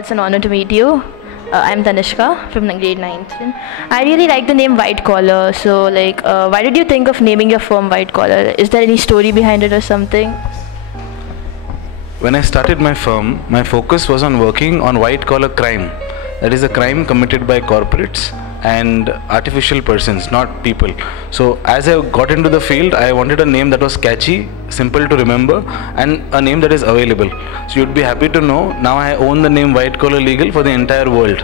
it's an honor to meet you. I'm Tanishka from the grade 9th. I really like the name White Collar. So, why did you think of naming your firm White Collar? Is there any story behind it or something? When I started my firm, my focus was on working on white collar crime. That is a crime committed by corporates and artificial persons, not people. So as I got into the field, I wanted a name that was catchy, simple to remember, and a name that is available. So you'd be happy to know, now I own the name White Collar Legal for the entire world.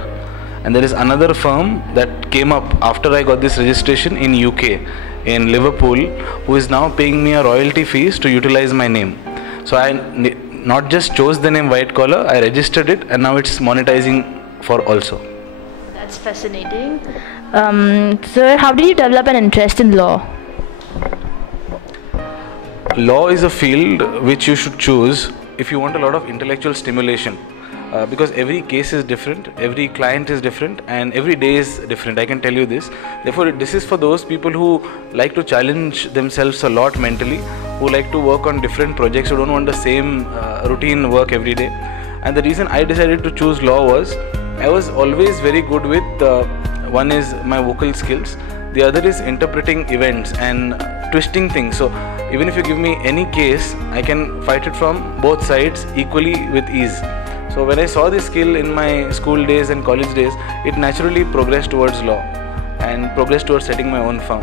And there is another firm that came up after I got this registration in UK, in Liverpool, who is now paying me a royalty fees to utilize my name. So I not just chose the name White Collar, I registered it, and now it's monetizing for also. That's fascinating. Sir, how did you develop an interest in law? Law is a field which you should choose if you want a lot of intellectual stimulation. Because every case is different, every client is different, and every day is different, I can tell you this. Therefore, this is for those people who like to challenge themselves a lot mentally, who like to work on different projects, who don't want the same routine work every day. And the reason I decided to choose law was, I was always very good with, one is my vocal skills, the other is interpreting events and twisting things. So even if you give me any case, I can fight it from both sides equally with ease. So when I saw this skill in my school days and college days, it naturally progressed towards law and progressed towards setting my own firm.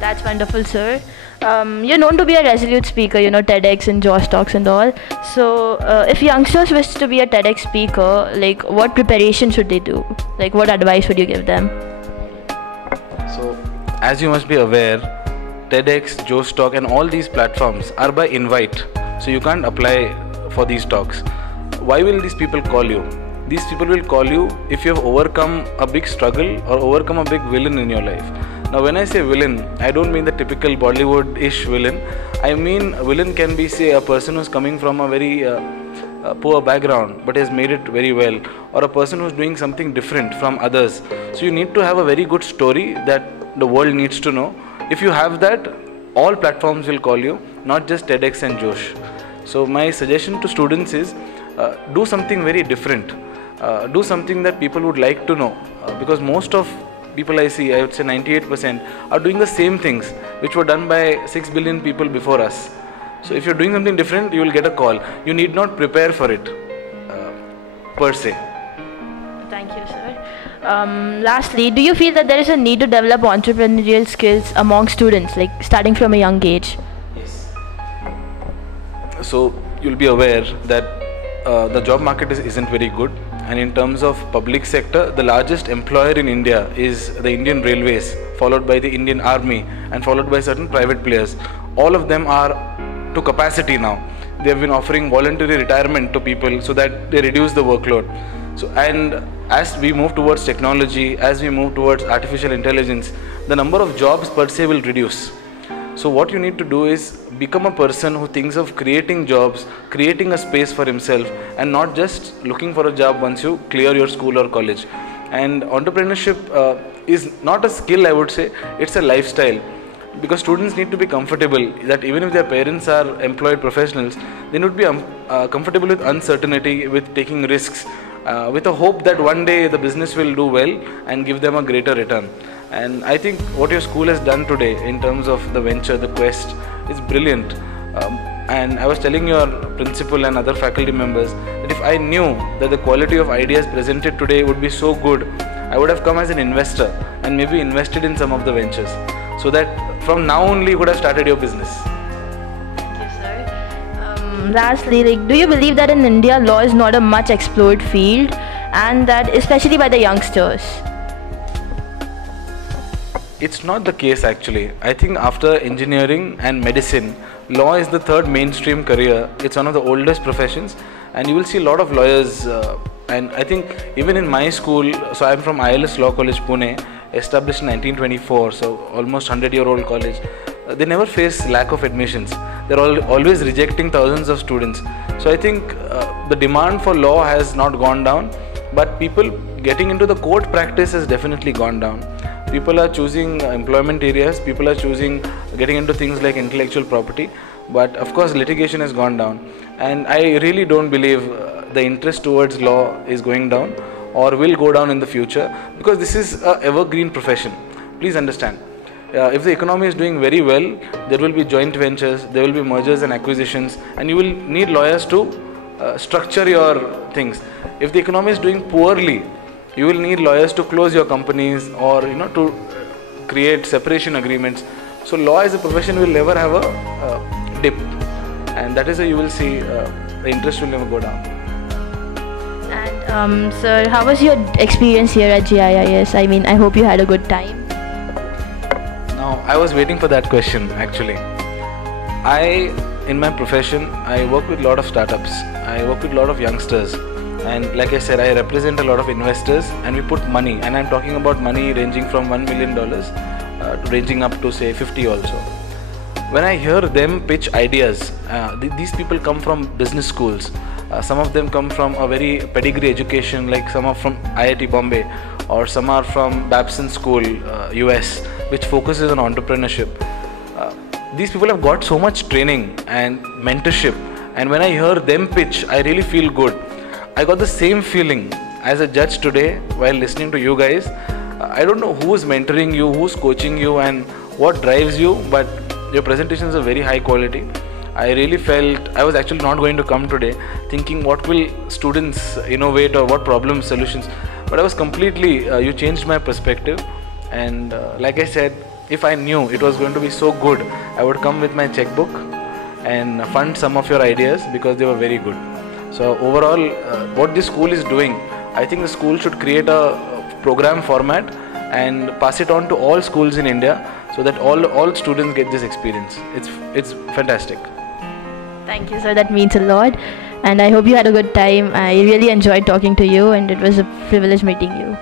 That's wonderful, sir. You're known to be a resolute speaker, TEDx and Josh Talks and all. So if youngsters wish to be a TEDx speaker, what preparation should they do? What advice would you give them? So as you must be aware, TEDx, Josh Talk and all these platforms are by invite. So you can't apply for these talks. Why will these people call you? These people will call you if you have overcome a big struggle or overcome a big villain in your life. Now when I say villain, I don't mean the typical Bollywood-ish villain. I mean villain can be, say, a person who's coming from a very poor background but has made it very well, or a person who's doing something different from others. So you need to have a very good story that the world needs to know. If you have that, all platforms will call you, not just TEDx and Josh. So my suggestion to students is, do something very different. Do something that people would like to know, because most of people I see, I would say 98%, are doing the same things which were done by 6 billion people before us. So if you're doing something different, you will get a call. You need not prepare for it per se. Thank you, sir. Lastly, do you feel that there is a need to develop entrepreneurial skills among students, starting from a young age? Yes. So you'll be aware that the job market isn't very good, and in terms of public sector, the largest employer in India is the Indian Railways, followed by the Indian Army, and followed by certain private players. All of them are to capacity now. They have been offering voluntary retirement to people so that they reduce the workload. So, and as we move towards technology, as we move towards artificial intelligence, the number of jobs per se will reduce. So what you need to do is become a person who thinks of creating jobs, creating a space for himself, and not just looking for a job once you clear your school or college. And entrepreneurship is not a skill, I would say, it's a lifestyle. Because students need to be comfortable that even if their parents are employed professionals, they need to be comfortable with uncertainty, with taking risks, with a hope that one day the business will do well and give them a greater return. And I think what your school has done today in terms of the venture, the quest, is brilliant. And I was telling your principal and other faculty members that if I knew that the quality of ideas presented today would be so good, I would have come as an investor and maybe invested in some of the ventures, so that from now only you could have started your business. Thank you, sir. Lastly, do you believe that in India law is not a much explored field, and that especially by the youngsters? It's not the case actually. I think after engineering and medicine, law is the third mainstream career. It's one of the oldest professions, and you will see a lot of lawyers. And I think even in my school, so I'm from ILS Law College, Pune, established in 1924, so almost 100-year-old college. They never face lack of admissions. They're always rejecting thousands of students. So I think the demand for law has not gone down, but people getting into the court practice has definitely gone down. People are choosing employment areas, people are choosing getting into things like intellectual property, but of course litigation has gone down. And I really don't believe the interest towards law is going down or will go down in the future, because this is a evergreen profession. Please understand. If the economy is doing very well, there will be joint ventures, there will be mergers and acquisitions, and you will need lawyers to structure your things. If the economy is doing poorly, you will need lawyers to close your companies, or to create separation agreements. So law as a profession will never have a dip, and that is why you will see the interest will never go down. And sir, how was your experience here at GIIS? I mean, I hope you had a good time. Now, I was waiting for that question actually. In my profession, I work with a lot of startups. I work with a lot of youngsters. And like I said, I represent a lot of investors, and we put money, and I'm talking about money ranging from $1 million ranging up to say 50 also. When I hear them pitch ideas, these people come from business schools. Some of them come from a very pedigree education, like some are from IIT Bombay, or some are from Babson School, US, which focuses on entrepreneurship. These people have got so much training and mentorship, and when I hear them pitch, I really feel good. I got the same feeling as a judge today while listening to you guys. I don't know who is mentoring you, who's coaching you, and what drives you, but your presentations are very high quality. I really felt I was actually not going to come today, thinking what will students innovate or what problem solutions, but I was completely, you changed my perspective. And like I said, if I knew it was going to be so good, I would come with my checkbook and fund some of your ideas, because they were very good. So overall, what this school is doing, I think the school should create a program format and pass it on to all schools in India, so that all students get this experience. It's fantastic. Thank you, sir. That means a lot. And I hope you had a good time. I really enjoyed talking to you, and it was a privilege meeting you.